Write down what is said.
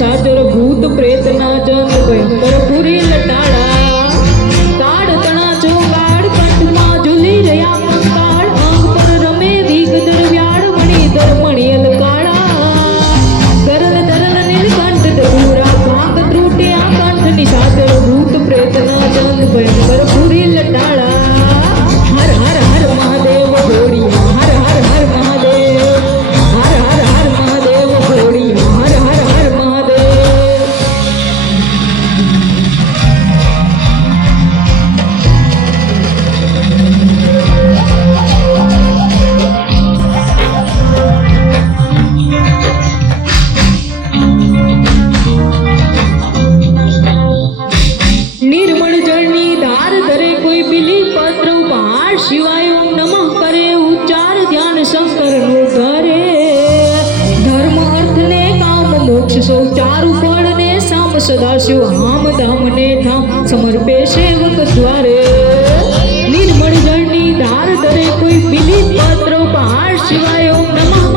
નિશાચર ભૂત પ્રેતના ચંદ ભયંકર પુરી લટાડા કાળ તણા ચોગાડ કંઠમાં ઝૂલી રહ્યા કંકાળ અંગ પર રમે વિગદર વ્યાળ મણિધર મણિયલ કાળા સરલ ધરલ નીલકંઠ દૂરા ભાગ ત્રુટ્યા કંઠ નિશાચર ભૂત પ્રેતના ચંદ ભયંકર પુરી લટાડા હર હર હર મહાદેવ ઘોડિયા હર હર હર મહાદેવ હર હર હર મહાદેવ ઘોડિયા હર હર હર મહાદેવ નિર્મળ જળની ધાર ધરે કોઈ બિલી પત્ર ઉપહાર શિવાય ઓમ નમઃ કરે ઉચ્ચાર ધ્યાન શંકરનું ધરે ધર્મ અર્થ ને કામ મોક્ષ સૌ ચારુ ફળ ને સામ સદાશિવ હામ ધામ ને ધામ સમર્પે સેવક દ્વારે નિર્મળ જળની ધાર ધરે કોઈ બિલી પત્ર ઉપહાર શિવાય ઓમ નમઃ